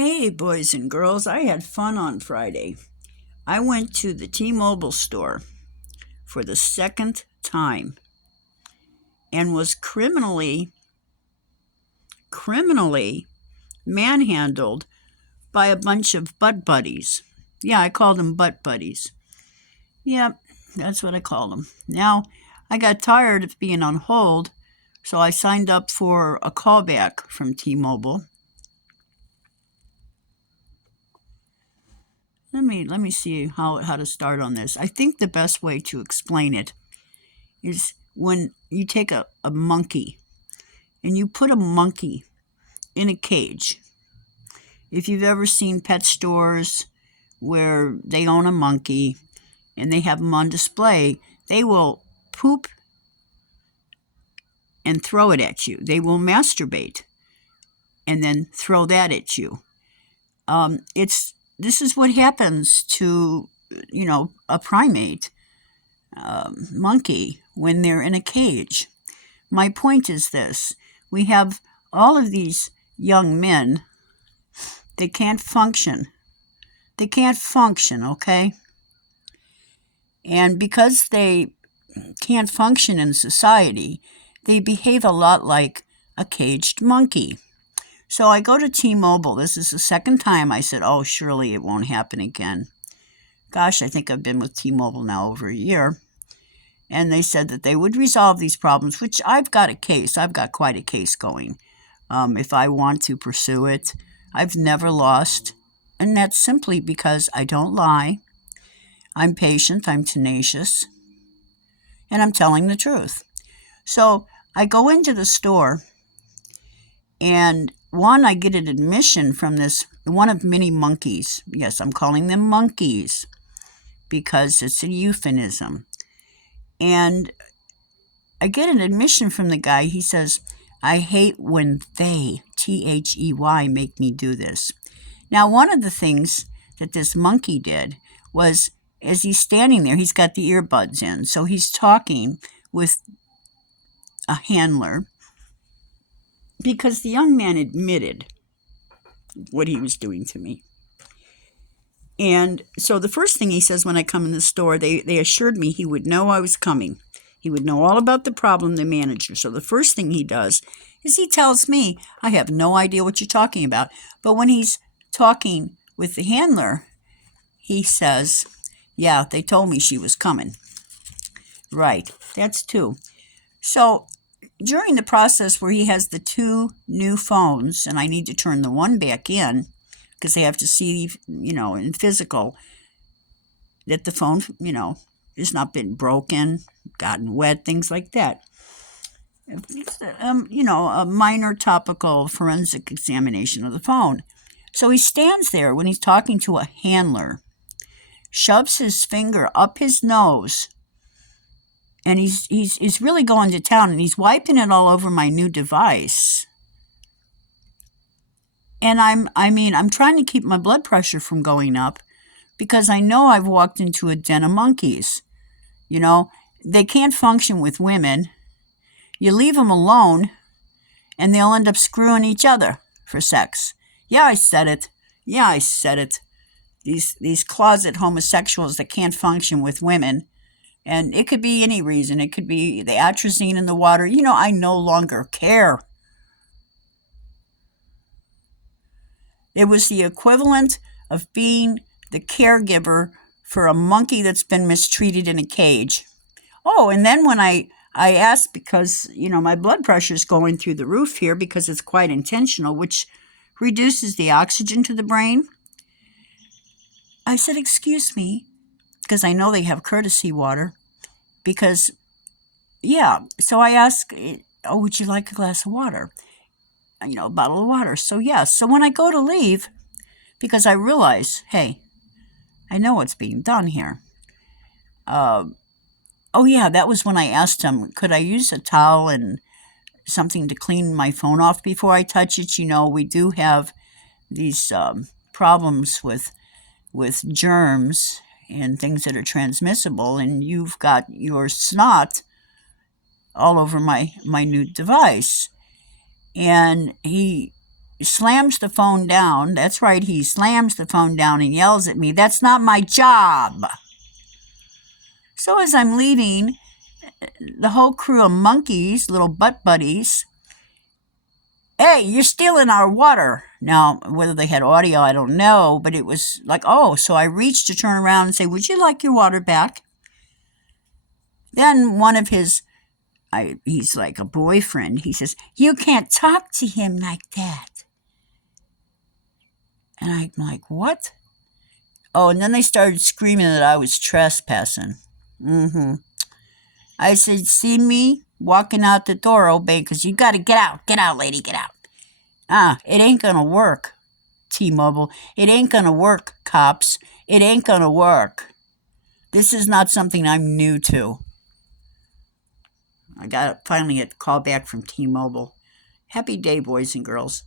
Hey, boys and girls, I had fun on Friday. I went to the T-Mobile store for the second time and was criminally manhandled by a bunch of butt buddies. Yeah, I called them butt buddies. Yep, that's what I call them. Now, I got tired of being on hold, so I signed up for a callback from T-Mobile. Let me see how to start on this. I think the best way to explain it is when you take a monkey and you put a monkey in a cage. If you've ever seen pet stores where they own a monkey and they have them on display, they will poop and throw it at you. They will masturbate and then throw that at you. This is what happens to a primate monkey when they're in a cage. My point is this: we have all of these young men that can't function. They can't function, okay? And because they can't function in society, they behave a lot like a caged monkey. So I go to T-Mobile. This is the second time. I said, oh, surely it won't happen again. Gosh, I think I've been with T-Mobile now over a year. And they said that they would resolve these problems, which I've got a case. I've got quite a case going. If I want to pursue it, I've never lost. And that's simply because I don't lie. I'm patient. I'm tenacious. And I'm telling the truth. So I go into the store, and I get an admission from this one of many monkeys. Yes, I'm calling them monkeys because it's a euphemism. And I get an admission from the guy. He says, I hate when they, They, make me do this. Now, one of the things that this monkey did was, as he's standing there, he's got the earbuds in. So he's talking with a handler because the young man admitted what he was doing to me. And so the first thing he says when I come in the store, they assured me he would know I was coming. He would know all about the problem, the manager. So the first thing he does is he tells me, I have no idea what you're talking about. But when he's talking with the handler, he says, yeah, they told me she was coming. Right, that's two. So during the process where he has the two new phones, and I need to turn the one back in because they have to see, in physical, that the phone, has not been broken, gotten wet, things like that. A minor topical forensic examination of the phone. So he stands there when he's talking to a handler, shoves his finger up his nose, and he's really going to town, and he's wiping it all over my new device. And I'm trying to keep my blood pressure from going up because I know I've walked into a den of monkeys. They can't function with women. You leave them alone, and they'll end up screwing each other for sex. Yeah, I said it. These closet homosexuals that can't function with women. And it could be any reason. It could be the atrazine in the water. I no longer care. It was the equivalent of being the caregiver for a monkey that's been mistreated in a cage. Oh, and then when I asked, because, my blood pressure is going through the roof here because it's quite intentional, which reduces the oxygen to the brain. I said, excuse me, because I know they have courtesy water. Because, so I asked, oh, would you like a glass of water? A bottle of water. So, yes. So when I go to leave, because I realize, hey, I know what's being done here. That was when I asked him, could I use a towel and something to clean my phone off before I touch it? We do have these problems with germs and things that are transmissible, and you've got your snot all over my new device. And he slams the phone down. That's right, he slams the phone down and yells at me, "That's not my job." So as I'm leaving, the whole crew of monkeys, little butt buddies, "Hey, you're stealing our water." Now, whether they had audio, I don't know, but it was like, oh, so I reached to turn around and say, "Would you like your water back?" Then one of he's like a boyfriend, he says, "You can't talk to him like that." And I'm like, what? Oh, and then they started screaming that I was trespassing. I said, "See me walking out the door, obey, because you got to get out. Get out, lady, get out." It ain't going to work, T-Mobile. It ain't going to work, cops. It ain't going to work. This is not something I'm new to. I got finally a call back from T-Mobile. Happy day, boys and girls.